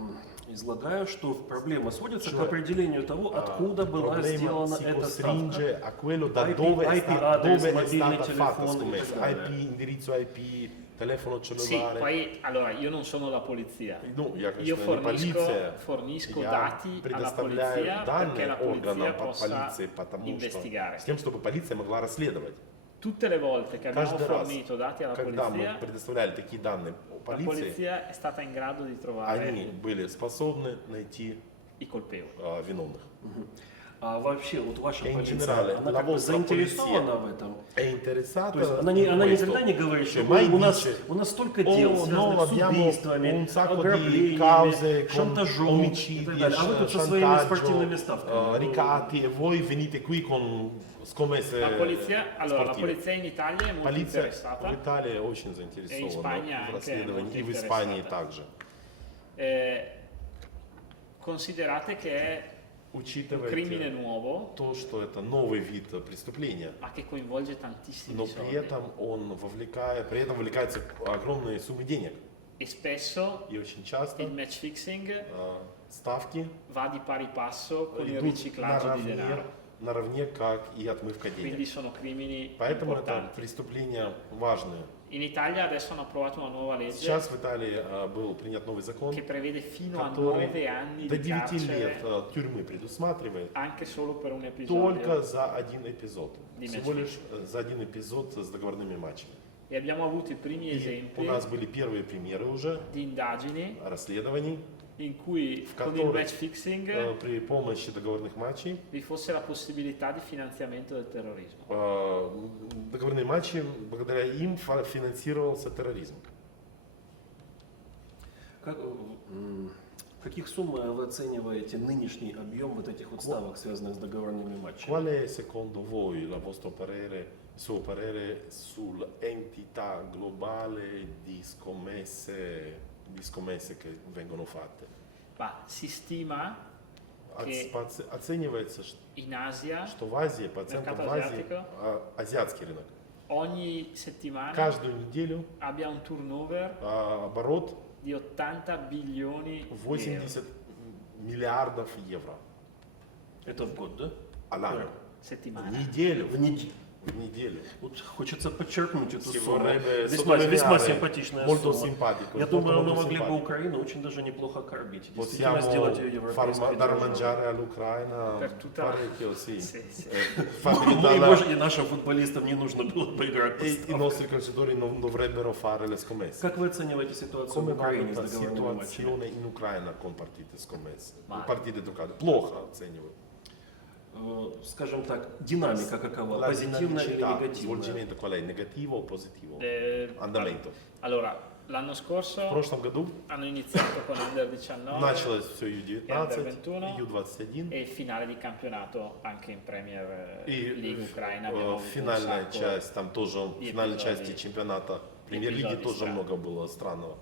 [SPEAKER 1] излагаю, что проблема сводится к
[SPEAKER 2] Cioè,
[SPEAKER 1] определению того, откуда была
[SPEAKER 2] problema
[SPEAKER 1] сделана
[SPEAKER 2] si
[SPEAKER 1] эта
[SPEAKER 2] costringe
[SPEAKER 1] ставка.
[SPEAKER 2] a quello da
[SPEAKER 1] IP
[SPEAKER 2] dove è,
[SPEAKER 1] address,
[SPEAKER 2] dove è
[SPEAKER 1] мобильный
[SPEAKER 2] stata fatta
[SPEAKER 1] телефон и
[SPEAKER 2] scommessa.
[SPEAKER 1] так
[SPEAKER 2] IP,
[SPEAKER 1] далее.
[SPEAKER 2] indirizzo IP, telefono
[SPEAKER 3] Sì,
[SPEAKER 2] cellulare.
[SPEAKER 3] poi allora io non sono la polizia.
[SPEAKER 2] Ну, я,
[SPEAKER 3] Io
[SPEAKER 2] конечно, не полиция.
[SPEAKER 3] fornisco
[SPEAKER 2] Я
[SPEAKER 3] dati alla
[SPEAKER 2] предоставляю
[SPEAKER 3] polizia perché
[SPEAKER 2] данные
[SPEAKER 3] la
[SPEAKER 2] органам
[SPEAKER 3] polizia possa
[SPEAKER 2] полиции, потому что
[SPEAKER 3] investigare.
[SPEAKER 2] с тем, чтобы полиция могла расследовать.
[SPEAKER 3] Tutte le volte che abbiamo
[SPEAKER 2] Каждый раз,
[SPEAKER 3] fornito dati alla
[SPEAKER 2] когда мы
[SPEAKER 3] polizia,
[SPEAKER 2] предоставляли такие данные
[SPEAKER 3] la
[SPEAKER 2] полиции,
[SPEAKER 3] polizia è stata in grado di trovare
[SPEAKER 2] они были способны найти
[SPEAKER 3] i colpevoli.
[SPEAKER 2] виновных.
[SPEAKER 1] А вообще, вот ваша
[SPEAKER 2] In
[SPEAKER 1] полиция,
[SPEAKER 2] generale,
[SPEAKER 1] она
[SPEAKER 2] la
[SPEAKER 1] как бы
[SPEAKER 2] vostra
[SPEAKER 1] заинтересована
[SPEAKER 2] polizia
[SPEAKER 1] в этом?
[SPEAKER 2] È interessata
[SPEAKER 1] То есть она
[SPEAKER 2] in questo.
[SPEAKER 1] никогда не говорит, что
[SPEAKER 2] Cioè, mai
[SPEAKER 1] у нас
[SPEAKER 2] dice,
[SPEAKER 1] столько дел,
[SPEAKER 2] «О,
[SPEAKER 1] связанных
[SPEAKER 2] no,
[SPEAKER 1] с
[SPEAKER 2] abbiamo
[SPEAKER 1] убийствами,
[SPEAKER 2] un sacco di
[SPEAKER 1] ограблениями,
[SPEAKER 2] cause con
[SPEAKER 1] шантажом и
[SPEAKER 2] omicidi,
[SPEAKER 1] так далее. А вы тут со своими спортивными ставками.
[SPEAKER 2] ricatti e voi venite qui con scommesse
[SPEAKER 3] La polizia, allora, la
[SPEAKER 2] sportive».
[SPEAKER 3] polizia in Italia è molto
[SPEAKER 2] Полиция в
[SPEAKER 3] interessata.
[SPEAKER 2] Италии очень заинтересована
[SPEAKER 3] Испания
[SPEAKER 2] в
[SPEAKER 3] anche
[SPEAKER 2] расследовании,
[SPEAKER 3] molto
[SPEAKER 2] и в Испании
[SPEAKER 3] interessata.
[SPEAKER 2] также.
[SPEAKER 3] Considerate che è un
[SPEAKER 2] Учитывайте
[SPEAKER 3] crimine nuovo,
[SPEAKER 2] то, что это новый вид преступления,
[SPEAKER 3] ma che coinvolge tantissimi
[SPEAKER 2] но при
[SPEAKER 3] soldi.
[SPEAKER 2] этом при этом вовлекаются огромные суммы денег.
[SPEAKER 3] E spesso
[SPEAKER 2] И очень часто
[SPEAKER 3] il match fixing
[SPEAKER 2] ставки
[SPEAKER 3] va di pari passo con il
[SPEAKER 2] идут
[SPEAKER 3] riciclaggio di denaro.
[SPEAKER 2] наравне, как и отмывка денег.
[SPEAKER 3] Quindi sono crimini
[SPEAKER 2] Поэтому это
[SPEAKER 3] importanti.
[SPEAKER 2] преступления важные.
[SPEAKER 3] In Italia adesso hanno approvato una nuova legge
[SPEAKER 2] Сейчас в Италии был принят новый закон,
[SPEAKER 3] che prevede fino a
[SPEAKER 2] который
[SPEAKER 3] 9 anni
[SPEAKER 2] до
[SPEAKER 3] di
[SPEAKER 2] 9 лет
[SPEAKER 3] carcere
[SPEAKER 2] тюрьмы предусматривает
[SPEAKER 3] anche solo per un episodio.
[SPEAKER 2] только за один эпизод.
[SPEAKER 3] Di
[SPEAKER 2] Всего
[SPEAKER 3] match
[SPEAKER 2] лишь за один эпизод с договорными матчами.
[SPEAKER 3] E abbiamo avuto i primi
[SPEAKER 2] И у
[SPEAKER 3] esempi
[SPEAKER 2] нас были первые примеры уже
[SPEAKER 3] di indagini
[SPEAKER 2] расследований,
[SPEAKER 3] in cui
[SPEAKER 2] в
[SPEAKER 3] con il
[SPEAKER 2] которых
[SPEAKER 3] match fixing
[SPEAKER 2] при помощи договорных матчей
[SPEAKER 3] vi fosse la possibilità di finanziamento del terrorismo.
[SPEAKER 2] договорные матчи, благодаря им финансировался терроризм.
[SPEAKER 1] В каких суммах вы оцениваете нынешний объем вот этих вот ставок, связанных с договорными матчами?
[SPEAKER 2] Qual è secondo voi il vostro parere, il suo parere sull'entità globale di scommesse che vengono fatte?
[SPEAKER 3] Ma si stima che
[SPEAKER 2] Оценивается,
[SPEAKER 3] in Asia
[SPEAKER 2] что в Азии, по оценкам в Азии, азиатский рынок,
[SPEAKER 3] ogni settimana
[SPEAKER 2] каждую неделю
[SPEAKER 3] abbia un turnover
[SPEAKER 2] оборот
[SPEAKER 3] di 80 bilioni di euro.
[SPEAKER 2] 80 миллиардов евро.
[SPEAKER 1] Это в год, да?
[SPEAKER 2] All'anno.
[SPEAKER 3] Settimana.
[SPEAKER 2] Неделю.
[SPEAKER 1] В неделю.
[SPEAKER 2] В неделю.
[SPEAKER 1] Вот хочется подчеркнуть эту
[SPEAKER 2] Si
[SPEAKER 1] сумму.
[SPEAKER 2] vorrebbe
[SPEAKER 1] Весьма
[SPEAKER 2] sottolineare
[SPEAKER 1] симпатичная
[SPEAKER 2] molto
[SPEAKER 1] сумма.
[SPEAKER 2] simpatico.
[SPEAKER 1] Я
[SPEAKER 2] molto,
[SPEAKER 1] думаю, мы
[SPEAKER 2] molto
[SPEAKER 1] могли бы
[SPEAKER 2] simpatico.
[SPEAKER 1] Украину очень даже неплохо кормить. Действительно
[SPEAKER 2] Possiamo
[SPEAKER 1] сделать ее европейской
[SPEAKER 2] dar
[SPEAKER 1] державой.
[SPEAKER 2] mangiare all'Ucraina
[SPEAKER 3] Per tutta la-
[SPEAKER 2] parecchio, sì.
[SPEAKER 3] Sì, sì.
[SPEAKER 2] Fargli
[SPEAKER 1] Ну, и,
[SPEAKER 2] dalla-
[SPEAKER 1] может, и нашим футболистам не нужно было бы играть по
[SPEAKER 2] E i
[SPEAKER 1] ставкам.
[SPEAKER 2] nostri calciatori non dovrebbero fare le scommesse.
[SPEAKER 1] Как вы оцениваете ситуацию в
[SPEAKER 2] Come
[SPEAKER 1] Украине с
[SPEAKER 2] valuta la
[SPEAKER 1] договорными матчами?
[SPEAKER 2] situazione in Ucraina con partite scommesse?
[SPEAKER 3] Ma-
[SPEAKER 2] Partite giocate. Плохо оцениваю.
[SPEAKER 1] Скажем так, динамика какова?
[SPEAKER 2] La
[SPEAKER 1] Позитивная или
[SPEAKER 2] dinamicità,
[SPEAKER 1] негативная?
[SPEAKER 2] svolgimento qual è? Negativo o positivo?
[SPEAKER 3] Andamento.
[SPEAKER 2] Andamento.
[SPEAKER 3] Allora, l'anno
[SPEAKER 2] В
[SPEAKER 3] scorso
[SPEAKER 2] прошлом году
[SPEAKER 3] hanno iniziato con Under 19
[SPEAKER 2] началось все
[SPEAKER 3] Under
[SPEAKER 2] U19,
[SPEAKER 3] 21
[SPEAKER 2] U21
[SPEAKER 3] e il finale di campionato anche in Premier
[SPEAKER 2] и
[SPEAKER 3] League Ucraina. Abbiamo avuto un
[SPEAKER 2] финальная
[SPEAKER 3] sacco
[SPEAKER 2] часть, там тоже, в
[SPEAKER 3] di
[SPEAKER 2] финальной
[SPEAKER 3] episodi-
[SPEAKER 2] части чемпионата премьер-лиги
[SPEAKER 3] episodi
[SPEAKER 2] тоже
[SPEAKER 3] strani.
[SPEAKER 2] много было странного.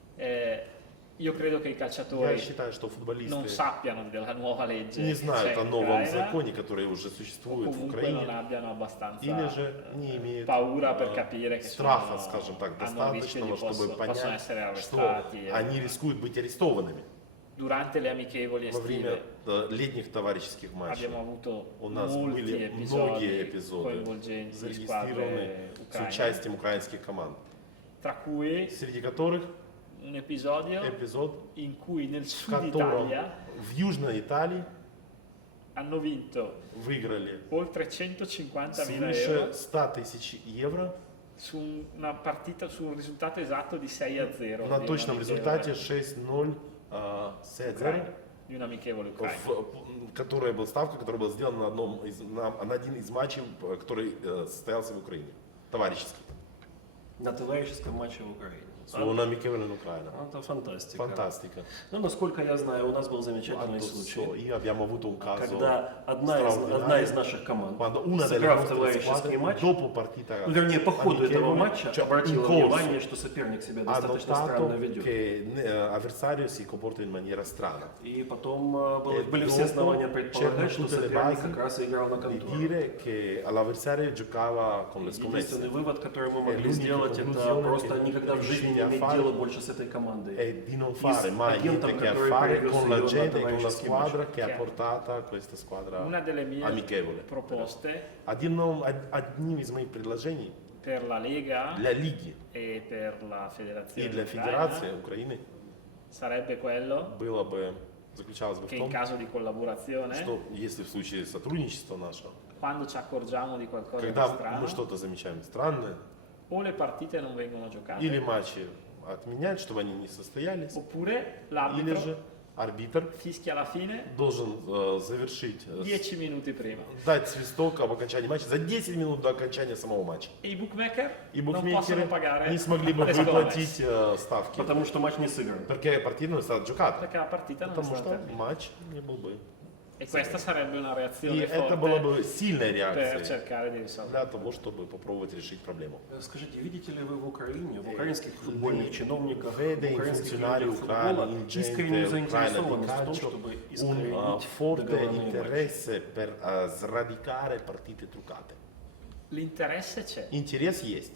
[SPEAKER 3] Io credo che i
[SPEAKER 2] Я
[SPEAKER 3] calciatori
[SPEAKER 2] считаю, что
[SPEAKER 3] non
[SPEAKER 2] футболисты
[SPEAKER 3] sappiano della nuova legge
[SPEAKER 2] не
[SPEAKER 3] che
[SPEAKER 2] знают
[SPEAKER 3] c'è
[SPEAKER 2] о
[SPEAKER 3] in
[SPEAKER 2] новом
[SPEAKER 3] Ucraina,
[SPEAKER 2] законе, который уже
[SPEAKER 3] o
[SPEAKER 2] существует в
[SPEAKER 3] comunque non
[SPEAKER 2] Украине,
[SPEAKER 3] abbiano abbastanza
[SPEAKER 2] или же не имеют
[SPEAKER 3] paura per capire che
[SPEAKER 2] страха,
[SPEAKER 3] sono,
[SPEAKER 2] скажем так,
[SPEAKER 3] hanno il rischio di
[SPEAKER 2] достаточного, чтобы
[SPEAKER 3] possono
[SPEAKER 2] понять,
[SPEAKER 3] essere
[SPEAKER 2] что
[SPEAKER 3] arrestati.
[SPEAKER 2] они рискуют быть арестованными.
[SPEAKER 3] Durante le amichevoli
[SPEAKER 2] Во время
[SPEAKER 3] estive
[SPEAKER 2] летних товарищеских матчей
[SPEAKER 3] abbiamo avuto
[SPEAKER 2] у нас
[SPEAKER 3] molti
[SPEAKER 2] были
[SPEAKER 3] episodi
[SPEAKER 2] многие эпизоды,
[SPEAKER 3] coinvolgenti di
[SPEAKER 2] зарегистрированы
[SPEAKER 3] squadre
[SPEAKER 2] с
[SPEAKER 3] ucraine,
[SPEAKER 2] участием украинских команд,
[SPEAKER 3] tra cui
[SPEAKER 2] среди которых
[SPEAKER 3] un episodio
[SPEAKER 2] эпизод,
[SPEAKER 3] in cui nel
[SPEAKER 2] в
[SPEAKER 3] sud
[SPEAKER 2] котором
[SPEAKER 3] Italia
[SPEAKER 2] в Южной Италии
[SPEAKER 3] hanno vinto
[SPEAKER 2] выиграли
[SPEAKER 3] oltre 150.000
[SPEAKER 2] свыше
[SPEAKER 3] euro
[SPEAKER 2] 100 тысяч евро
[SPEAKER 3] su una partita, su un risultato esatto di 6-0
[SPEAKER 2] на
[SPEAKER 3] di
[SPEAKER 2] точном
[SPEAKER 3] un'amichevole
[SPEAKER 2] результате 6-0, 6-0,
[SPEAKER 3] ucraina, di un'amichevole ucraina.
[SPEAKER 2] которая была ставка, которая была сделана на один из матчей, который состоялся в Украине, товарищеский.
[SPEAKER 1] На товарищеском матче в Украине.
[SPEAKER 2] Una amichevole in Ucraina.
[SPEAKER 1] Это фантастика.
[SPEAKER 2] Fantastica.
[SPEAKER 1] Ну, насколько я знаю, у нас был замечательный случай,
[SPEAKER 2] Io abbiamo avuto un caso
[SPEAKER 1] когда одна
[SPEAKER 2] straordinario,
[SPEAKER 1] из наших команд,
[SPEAKER 2] quando una delle
[SPEAKER 1] сыграв
[SPEAKER 2] nostre
[SPEAKER 1] товарищеский
[SPEAKER 2] squadre,
[SPEAKER 1] матч,
[SPEAKER 2] dopo partita
[SPEAKER 1] ну, вернее, по ходу этого
[SPEAKER 2] amichevole,
[SPEAKER 1] матча
[SPEAKER 2] cioè,
[SPEAKER 1] обратила
[SPEAKER 2] in corso,
[SPEAKER 1] внимание, что соперник себя
[SPEAKER 2] ha
[SPEAKER 1] достаточно
[SPEAKER 2] notato
[SPEAKER 1] странно ведет.
[SPEAKER 2] che avversario si comporta in maniera strana.
[SPEAKER 1] И потом
[SPEAKER 2] E
[SPEAKER 1] были все
[SPEAKER 2] dopo
[SPEAKER 1] основания
[SPEAKER 2] c'erano
[SPEAKER 1] предполагать, что
[SPEAKER 2] tutte le
[SPEAKER 1] соперник
[SPEAKER 2] basi
[SPEAKER 1] как раз и играл на
[SPEAKER 2] Di
[SPEAKER 1] контроль.
[SPEAKER 2] dire che all'avversario giocava con le
[SPEAKER 1] Единственный
[SPEAKER 2] scommesse.
[SPEAKER 1] вывод, который мы
[SPEAKER 2] E
[SPEAKER 1] могли
[SPEAKER 2] l'unica
[SPEAKER 1] сделать, это
[SPEAKER 2] conclusione
[SPEAKER 1] просто
[SPEAKER 2] che
[SPEAKER 1] никогда в жизни
[SPEAKER 2] niente a
[SPEAKER 1] иметь
[SPEAKER 2] fare
[SPEAKER 1] дело больше с этой командой.
[SPEAKER 2] è di non fare
[SPEAKER 1] с
[SPEAKER 2] mai
[SPEAKER 1] агентом,
[SPEAKER 2] niente che a
[SPEAKER 1] который
[SPEAKER 2] fare
[SPEAKER 1] привез
[SPEAKER 2] con la
[SPEAKER 1] ее на
[SPEAKER 2] gente e con la
[SPEAKER 1] товарищеский
[SPEAKER 2] squadra che ha
[SPEAKER 3] Chiaro.
[SPEAKER 2] portata questa squadra
[SPEAKER 3] Una delle mie
[SPEAKER 2] amichevole.
[SPEAKER 3] proposte
[SPEAKER 2] Одним из моих предложений
[SPEAKER 3] per la Lega
[SPEAKER 2] для Лиги
[SPEAKER 3] e per la
[SPEAKER 2] и
[SPEAKER 3] Federazione
[SPEAKER 2] для
[SPEAKER 3] Ucraina
[SPEAKER 2] Федерации Украины
[SPEAKER 3] sarebbe quello
[SPEAKER 2] было бы, заключалось бы в
[SPEAKER 3] che in
[SPEAKER 2] том,
[SPEAKER 3] caso di collaborazione,
[SPEAKER 2] что если в случае сотрудничества нашего,
[SPEAKER 3] quando ci accorgiamo di qualcosa di
[SPEAKER 2] когда
[SPEAKER 3] strano,
[SPEAKER 2] мы что-то замечаем странное,
[SPEAKER 3] o le partite non vengono giocate,
[SPEAKER 2] или матчи отменять, чтобы они не состоялись,
[SPEAKER 3] oppure
[SPEAKER 2] или
[SPEAKER 3] l'arbitro
[SPEAKER 2] же арбитр
[SPEAKER 3] fischia alla fine
[SPEAKER 2] должен завершить,
[SPEAKER 3] 10 minuti prima.
[SPEAKER 2] дать свисток об окончании матча за 10 минут до окончания самого матча.
[SPEAKER 3] E i bookmaker
[SPEAKER 2] И
[SPEAKER 3] non possono
[SPEAKER 2] букмекеры
[SPEAKER 3] pagare
[SPEAKER 2] не смогли бы
[SPEAKER 3] le scommesse,
[SPEAKER 2] выплатить ставки,
[SPEAKER 1] Потому что матч не сыгран.
[SPEAKER 2] perché partita non è stata giocata,
[SPEAKER 3] perché la partita non è
[SPEAKER 2] потому
[SPEAKER 3] stata
[SPEAKER 2] что
[SPEAKER 3] terminata.
[SPEAKER 2] матч не был бы.
[SPEAKER 3] E questa sarebbe una
[SPEAKER 2] И
[SPEAKER 3] reazione
[SPEAKER 2] это была
[SPEAKER 3] forte
[SPEAKER 2] бы сильная
[SPEAKER 3] per
[SPEAKER 2] реакция
[SPEAKER 3] cercare di risolvere.
[SPEAKER 2] для того, чтобы попробовать решить проблему.
[SPEAKER 1] Скажите, видите ли вы в Украине, в украинских футбольных чиновниках, в
[SPEAKER 2] Vede in
[SPEAKER 1] украинских
[SPEAKER 2] funzionari
[SPEAKER 1] людях
[SPEAKER 2] ucraini,
[SPEAKER 1] футбола
[SPEAKER 2] in
[SPEAKER 1] искреннюю
[SPEAKER 2] gente ucraina di
[SPEAKER 1] заинтересованность в том,
[SPEAKER 2] calcio,
[SPEAKER 1] чтобы
[SPEAKER 2] un
[SPEAKER 1] искоренить
[SPEAKER 2] forte
[SPEAKER 1] договорные матчи?
[SPEAKER 2] interesse per sradicare partite truccate.
[SPEAKER 3] L'interesse c'è,
[SPEAKER 2] Интерес есть,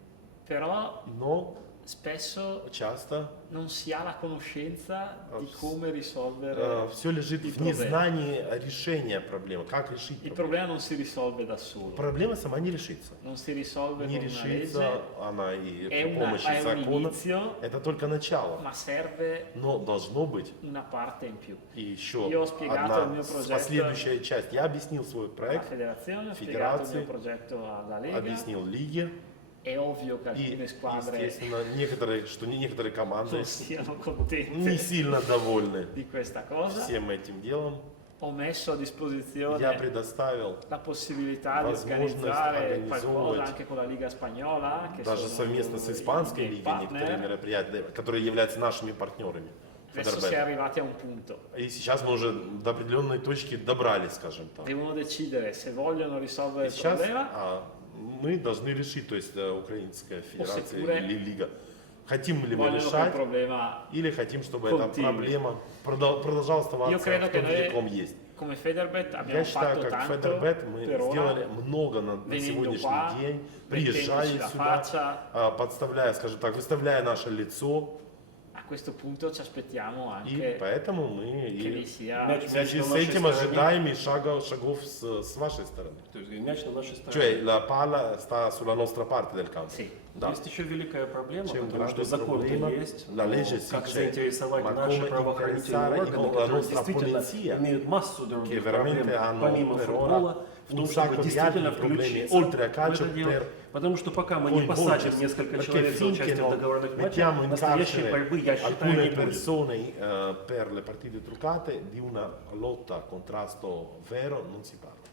[SPEAKER 3] però
[SPEAKER 2] но
[SPEAKER 3] spesso
[SPEAKER 2] часто
[SPEAKER 3] non si ha la conoscenza di come risolvere.
[SPEAKER 2] все лежит
[SPEAKER 3] i
[SPEAKER 2] в
[SPEAKER 3] problemi.
[SPEAKER 2] незнании решения проблемы, как решить
[SPEAKER 3] Il
[SPEAKER 2] проблему.
[SPEAKER 3] problema non si risolve da solo,
[SPEAKER 2] Проблема сама не решится.
[SPEAKER 3] non si risolve
[SPEAKER 2] Не
[SPEAKER 3] con una
[SPEAKER 2] решится
[SPEAKER 3] legge,
[SPEAKER 2] она и
[SPEAKER 3] è,
[SPEAKER 2] при помощи
[SPEAKER 3] è un
[SPEAKER 2] закона.
[SPEAKER 3] inizio,
[SPEAKER 2] Это только начало,
[SPEAKER 3] ma serve
[SPEAKER 2] но должно быть
[SPEAKER 3] una parte in più.
[SPEAKER 2] и еще
[SPEAKER 3] Io ho spiegato il
[SPEAKER 2] одна
[SPEAKER 3] mio progetto
[SPEAKER 2] последующая часть. Я объяснил свой
[SPEAKER 3] alla
[SPEAKER 2] проект,
[SPEAKER 3] federazione, ho spiegato il
[SPEAKER 2] Federazione,
[SPEAKER 3] mio progetto alla Lega.
[SPEAKER 2] объяснил лиге,
[SPEAKER 3] È ovvio che
[SPEAKER 2] и,
[SPEAKER 3] alcune squadre
[SPEAKER 2] естественно, некоторые команды
[SPEAKER 3] non siano
[SPEAKER 2] не
[SPEAKER 3] contente
[SPEAKER 2] сильно довольны
[SPEAKER 3] di questa cosa.
[SPEAKER 2] всем этим делом.
[SPEAKER 3] Ho messo a
[SPEAKER 2] Я
[SPEAKER 3] disposizione
[SPEAKER 2] предоставил
[SPEAKER 3] la possibilità di
[SPEAKER 2] возможность
[SPEAKER 3] organizzare
[SPEAKER 2] организовывать
[SPEAKER 3] qualcosa anche con la Liga Spagnola, che
[SPEAKER 2] даже
[SPEAKER 3] sono
[SPEAKER 2] совместно с
[SPEAKER 3] i
[SPEAKER 2] испанской
[SPEAKER 3] miei
[SPEAKER 2] лигой некоторые
[SPEAKER 3] partner.
[SPEAKER 2] мероприятия, которые являются нашими партнерами.
[SPEAKER 3] Adesso si è arrivati a un punto.
[SPEAKER 2] И сейчас мы уже до определенной точки добрались, скажем так.
[SPEAKER 3] Devono decidere se vogliono risolvere
[SPEAKER 2] И
[SPEAKER 3] il
[SPEAKER 2] сейчас
[SPEAKER 3] problema
[SPEAKER 2] мы должны решить, то есть Украинская Федерация
[SPEAKER 3] Oppure
[SPEAKER 2] или Лига, хотим ли мы
[SPEAKER 3] vogliono che il
[SPEAKER 2] решать,
[SPEAKER 3] problema,
[SPEAKER 2] или хотим, чтобы эта
[SPEAKER 3] continui.
[SPEAKER 2] проблема продолжала
[SPEAKER 3] Io
[SPEAKER 2] оставаться
[SPEAKER 3] credo
[SPEAKER 2] в
[SPEAKER 3] che
[SPEAKER 2] том виде,
[SPEAKER 3] noi
[SPEAKER 2] каком есть.
[SPEAKER 3] come Federbet
[SPEAKER 2] Я
[SPEAKER 3] abbiamo
[SPEAKER 2] считаю,
[SPEAKER 3] fatto
[SPEAKER 2] как
[SPEAKER 3] tanto
[SPEAKER 2] Федербет мы
[SPEAKER 3] per ora,
[SPEAKER 2] сделали много на
[SPEAKER 3] venendo
[SPEAKER 2] сегодняшний
[SPEAKER 3] qua,
[SPEAKER 2] день,
[SPEAKER 3] mettendoci
[SPEAKER 2] приезжая
[SPEAKER 3] la
[SPEAKER 2] сюда,
[SPEAKER 3] faccia.
[SPEAKER 2] подставляя, скажем так, выставляя наше лицо,
[SPEAKER 3] A questo punto ci aspettiamo
[SPEAKER 2] и
[SPEAKER 3] anche
[SPEAKER 2] поэтому мы
[SPEAKER 3] che vi
[SPEAKER 2] и
[SPEAKER 3] sia
[SPEAKER 1] Мяч
[SPEAKER 2] в связи
[SPEAKER 1] на
[SPEAKER 2] с
[SPEAKER 1] нашей
[SPEAKER 2] этим
[SPEAKER 1] стороне.
[SPEAKER 2] ожидаем и шагов с вашей стороны.
[SPEAKER 1] То есть мяч на нашей стороне.
[SPEAKER 2] Cioè la palla sta sulla nostra parte del campo.
[SPEAKER 3] sì.
[SPEAKER 2] Да.
[SPEAKER 1] Есть еще великая проблема,
[SPEAKER 2] Чем
[SPEAKER 1] потому что
[SPEAKER 2] grande
[SPEAKER 1] закон-то
[SPEAKER 2] problema,
[SPEAKER 1] есть,
[SPEAKER 2] la
[SPEAKER 1] но
[SPEAKER 2] legge
[SPEAKER 1] как
[SPEAKER 2] c'è,
[SPEAKER 1] заинтересовать
[SPEAKER 2] ma
[SPEAKER 1] наши
[SPEAKER 2] come
[SPEAKER 1] правоохранительные
[SPEAKER 2] interessare
[SPEAKER 1] органы,
[SPEAKER 2] la
[SPEAKER 1] которые
[SPEAKER 2] nostra
[SPEAKER 1] действительно
[SPEAKER 2] polizia,
[SPEAKER 1] имеют массу
[SPEAKER 2] che
[SPEAKER 1] других
[SPEAKER 2] veramente
[SPEAKER 1] проблем,
[SPEAKER 2] hanno
[SPEAKER 1] помимо
[SPEAKER 2] per
[SPEAKER 1] футбола,
[SPEAKER 2] ora
[SPEAKER 1] в том,
[SPEAKER 2] un
[SPEAKER 1] чтобы
[SPEAKER 2] sacco di
[SPEAKER 1] действительно
[SPEAKER 2] altri problemi,
[SPEAKER 1] включиться
[SPEAKER 2] oltre a
[SPEAKER 1] в
[SPEAKER 2] calcio,
[SPEAKER 1] это дело.
[SPEAKER 2] per
[SPEAKER 1] Потому что пока мы не посадим
[SPEAKER 2] coinvolgersi,
[SPEAKER 1] несколько
[SPEAKER 2] perché
[SPEAKER 1] человек за
[SPEAKER 2] finché
[SPEAKER 1] участие в
[SPEAKER 2] non
[SPEAKER 1] договорных матчах,
[SPEAKER 2] mettiamo in
[SPEAKER 1] настоящей
[SPEAKER 2] carcere
[SPEAKER 1] борьбы, я считаю,
[SPEAKER 2] alcune
[SPEAKER 1] не будет.
[SPEAKER 2] persone per le partite truccate, di una lotta a contrasto vero non si parla.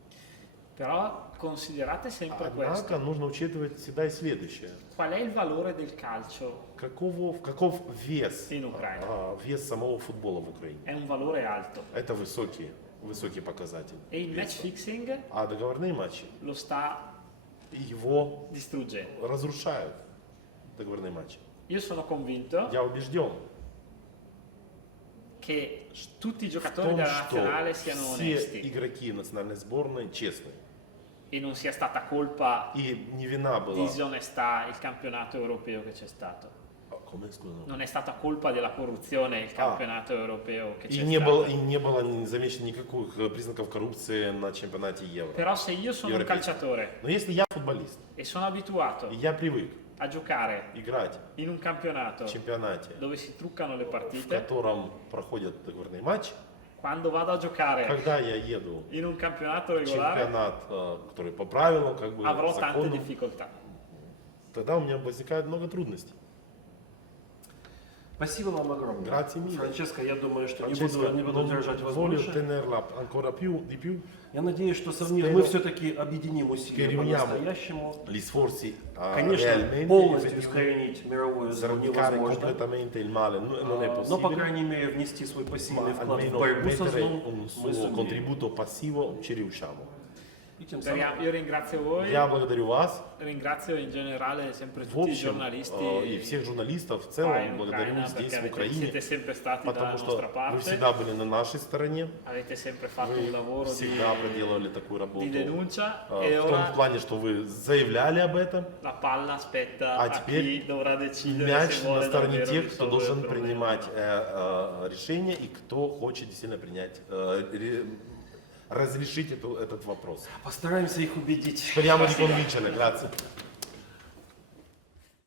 [SPEAKER 3] Però considerate sempre
[SPEAKER 2] Однако
[SPEAKER 3] questo.
[SPEAKER 2] нужно учитывать всегда и следующее.
[SPEAKER 3] Qual è il valore del calcio?
[SPEAKER 2] Каков вес,
[SPEAKER 3] In Ucraina.
[SPEAKER 2] вес самого футбола в Украине?
[SPEAKER 3] È un valore alto.
[SPEAKER 2] Это высокий показатель.
[SPEAKER 3] E il match
[SPEAKER 2] веса.
[SPEAKER 3] fixing
[SPEAKER 2] А договорные матчи
[SPEAKER 3] lo sta
[SPEAKER 2] его
[SPEAKER 3] distruggendo.
[SPEAKER 2] разрушают. Договорные матчи.
[SPEAKER 3] Io sono convinto
[SPEAKER 2] Я убежден
[SPEAKER 3] che tutti i
[SPEAKER 2] в
[SPEAKER 3] giocatori
[SPEAKER 2] том,
[SPEAKER 3] della
[SPEAKER 2] что
[SPEAKER 3] nazionale siano
[SPEAKER 2] все
[SPEAKER 3] onesti
[SPEAKER 2] игроки национальной сборной честные.
[SPEAKER 3] e non sia stata colpa
[SPEAKER 2] И не вина была.
[SPEAKER 3] disonestà il campionato europeo che c'è stato.
[SPEAKER 2] Come, scusa?
[SPEAKER 3] Non è stata colpa della corruzione il campionato europeo che
[SPEAKER 2] И
[SPEAKER 3] c'è
[SPEAKER 2] не
[SPEAKER 3] stato.
[SPEAKER 2] было замечено никаких признаков коррупции на чемпионате Евро.
[SPEAKER 3] Però se io sono un
[SPEAKER 2] Europeo.
[SPEAKER 3] calciatore
[SPEAKER 2] Но если я футболист,
[SPEAKER 3] e sono abituato
[SPEAKER 2] и я привык
[SPEAKER 3] a giocare
[SPEAKER 2] играть
[SPEAKER 3] in un campionato
[SPEAKER 2] в чемпионате,
[SPEAKER 3] dove si truccano le
[SPEAKER 2] в
[SPEAKER 3] partite,
[SPEAKER 2] котором проходят договорные матчи,
[SPEAKER 3] quando vado a giocare
[SPEAKER 2] когда я еду
[SPEAKER 3] in un campionato
[SPEAKER 2] в
[SPEAKER 3] regolare
[SPEAKER 2] чемпионат, который по правилам, как бы
[SPEAKER 3] avrò tante
[SPEAKER 2] закону,
[SPEAKER 3] difficoltà.
[SPEAKER 2] тогда у меня возникает много трудностей.
[SPEAKER 1] Спасибо вам огромное.
[SPEAKER 2] Grazie mille.
[SPEAKER 1] Франческо, я думаю, что
[SPEAKER 2] Francesco,
[SPEAKER 1] не буду
[SPEAKER 2] non
[SPEAKER 1] держать вас
[SPEAKER 2] voglio
[SPEAKER 1] больше.
[SPEAKER 2] tenerla ancora di più.
[SPEAKER 1] Я надеюсь, что совместно
[SPEAKER 2] Spero
[SPEAKER 1] мы все-таки объединим усилия
[SPEAKER 2] che riuniamo
[SPEAKER 1] по-настоящему.
[SPEAKER 2] Gli sforzi
[SPEAKER 1] Конечно,
[SPEAKER 2] realmente
[SPEAKER 1] полностью
[SPEAKER 2] effettivamente
[SPEAKER 1] искоренить мировое зло
[SPEAKER 2] sradicare
[SPEAKER 1] невозможно.
[SPEAKER 2] completamente il male non è
[SPEAKER 1] Но, по
[SPEAKER 2] possibile,
[SPEAKER 1] крайней мере, внести свой
[SPEAKER 2] ma
[SPEAKER 1] посильный вклад в
[SPEAKER 2] almeno
[SPEAKER 1] борьбу со
[SPEAKER 2] mettere
[SPEAKER 1] злом
[SPEAKER 2] un
[SPEAKER 1] мы
[SPEAKER 2] suo
[SPEAKER 1] сумеем.
[SPEAKER 2] contributo passivo ci riusciamo.
[SPEAKER 1] И тем самым
[SPEAKER 3] Io ringrazio voi,
[SPEAKER 2] Я благодарю вас,
[SPEAKER 3] ringrazio in generale sempre
[SPEAKER 2] в
[SPEAKER 3] tutti i
[SPEAKER 2] общем,
[SPEAKER 3] giornalisti
[SPEAKER 2] и всех журналистов в
[SPEAKER 3] qua
[SPEAKER 2] целом
[SPEAKER 3] in
[SPEAKER 2] благодарю
[SPEAKER 3] Ucraina,
[SPEAKER 2] здесь,
[SPEAKER 3] perché
[SPEAKER 2] в Украине,
[SPEAKER 3] siete sempre stati dalla
[SPEAKER 2] потому
[SPEAKER 3] nostra
[SPEAKER 2] что вы
[SPEAKER 3] parte,
[SPEAKER 2] всегда были на нашей стороне,
[SPEAKER 3] avete sempre fatto un
[SPEAKER 2] вы
[SPEAKER 3] lavoro
[SPEAKER 2] всегда проделывали такую
[SPEAKER 3] di
[SPEAKER 2] работу.
[SPEAKER 3] denuncia
[SPEAKER 2] В
[SPEAKER 3] e
[SPEAKER 2] том
[SPEAKER 3] ora
[SPEAKER 2] плане, что вы заявляли об этом,
[SPEAKER 3] la palla spetta
[SPEAKER 2] А
[SPEAKER 3] a
[SPEAKER 2] теперь
[SPEAKER 3] chi dovrà decidere
[SPEAKER 2] мяч
[SPEAKER 3] se
[SPEAKER 2] на
[SPEAKER 3] vuole
[SPEAKER 2] стороне
[SPEAKER 3] davvero
[SPEAKER 2] тех, кто
[SPEAKER 3] risolvere il
[SPEAKER 2] должен
[SPEAKER 3] problema.
[SPEAKER 2] принимать решения и кто хочет действительно принять, разрешить этот вопрос.
[SPEAKER 1] постараемся их убедить.
[SPEAKER 2] Speriamo di convincerle, grazie.